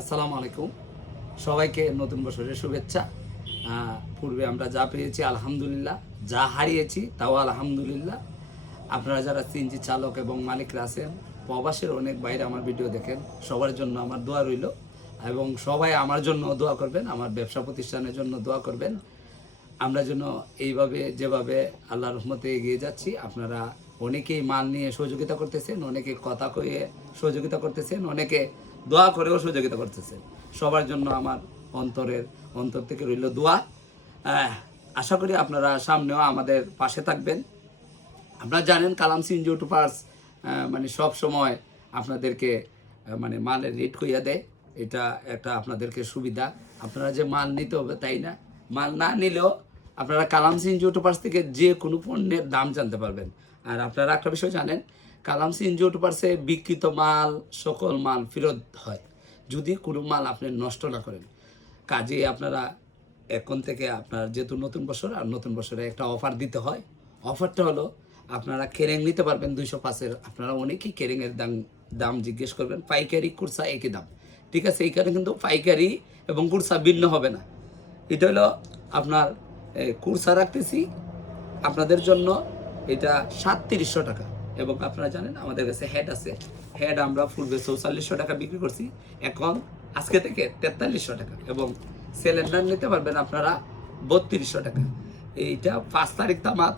আসসালামু আলাইকুম, সবাইকে নতুন বছরের শুভেচ্ছা। পূর্বে আমরা যা পেয়েছি আলহামদুলিল্লাহ, যা হারিয়েছি তাও আলহামদুলিল্লাহ। আপনারা যারা সিএনজি চালক এবং মালিকরা আছেন, প্রবাসের অনেক বাইরে আমার ভিডিও দেখেন, সবার জন্য আমার দোয়া রইল এবং সবাই আমার জন্য দোয়া করবেন, আমার ব্যবসা প্রতিষ্ঠানের জন্য দোয়া করবেন। আমরা যেন এইভাবে যেভাবে আল্লাহর রহমতে এগিয়ে যাচ্ছি, আপনারা অনেকেই মাল নিয়ে সহযোগিতা করতেছেন, অনেকে কথা কয়ে সহযোগিতা করতেছেন, অনেকে দোয়া করেও সহযোগিতা করতেছেন। সবার জন্য আমার অন্তর থেকে রইল দোয়া। আশা করি আপনারা সামনেও আমাদের পাশে থাকবেন। আপনারা জানেন কালাম সিএনজি ইউটিউবার্স মানে সব সময় আপনাদেরকে মানে মালের রেট কইয়া দেয়। এটা একটা আপনাদেরকে সুবিধা। আপনারা যে মাল নিতে হবে তাই না, মাল না নিলেও আপনারা কালাম সিএনজি ইউটিউবার্স থেকে যে কোনো পণ্যের দাম জানতে পারবেন। আর আপনারা একটা বিষয় জানেন, কালাম সিএনজি ইউটিউবার্সে বিক্রিত মাল সকল মাল ফেরত হয় যদি কোনো মাল আপনি নষ্ট না করেন। কাজে আপনারা এখন থেকে আপনার যেহেতু নতুন বছর, আর নতুন বছরে একটা অফার দিতে হয়। অফারটা হলো আপনারা কেরেং নিতে পারবেন 205-এর। আপনারা অনেকেই কেরেংয়ের দাম জিজ্ঞেস করবেন, পাইকারি কুরসা একই দাম। ঠিক আছে, এইখানে কিন্তু পাইকারি এবং কুরসা ভিন্ন হবে না। এটা হলো আপনার কুরসা রাখতেছি আপনাদের জন্য, এটা 3700 টাকা। এবং আপনারা জানেন আমাদের কাছে হেড আছে। হেড আমরা পূর্বে 4400 টাকা বিক্রি করছি, এখন আজকে থেকে 4300 টাকা। এবং সিলিন্ডার নিতে পারবেন আপনারা 3200 টাকা। এইটা 5 তারিখ তামাত,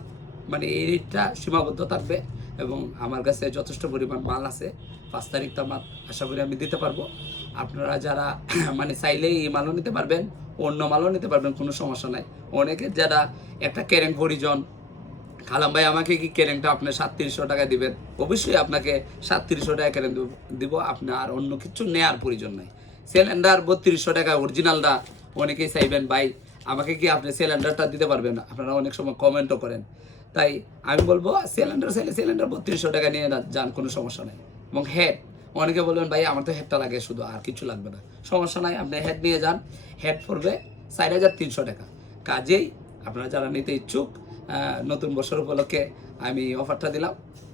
মানে এই রেটটা সীমাবদ্ধ থাকবে। এবং আমার কাছে যথেষ্ট পরিমাণ মাল আছে, 5 তারিখ তামাত আশা করি আমি দিতে পারবো। আপনারা যারা মানে চাইলেই এই মালও নিতে পারবেন, অন্য মালও নিতে পারবেন, কোনো সমস্যা নাই। অনেকে যারা একটা কেরেং পরিজন, খালাম ভাই আমাকে কি কেরেংটা আপনি 3700 টাকা দিবেন, অবশ্যই আপনাকে 3700 টাকা কেরেং দিব। আপনার অন্য কিছু নেওয়ার প্রয়োজন নাই। সিলিন্ডার 3200 টাকা অরিজিনালটা অনেকেই চাইবেন, ভাই আমাকে কি আপনি সিলিন্ডারটা দিতে পারবেন। আপনারা অনেক সময় কমেন্টও করেন, তাই আমি বলবো সিলিন্ডার চাইলে সিলিন্ডার 3200 টাকা নিয়ে যান, কোনো সমস্যা নেই। এবং হেড, অনেকে বলবেন ভাই আমার তো হেডটা লাগে শুধু, আর কিছু লাগবে না। সমস্যা নাই, আপনি হেড নিয়ে যান। হেড পড়বে 4300 টাকা। কাজেই আপনারা যারা নিতে ইচ্ছুক, নতুন বছর উপলক্ষে আমি অফারটা দিলাম।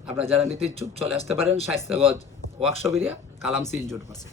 আপনারা যারা নিতে ইচ্ছুক চলে আসতে পারেন শায়েস্তাগঞ্জ ওয়ার্কশপ এরিয়া, কালাম সিএনজি ইউটিউবার্স।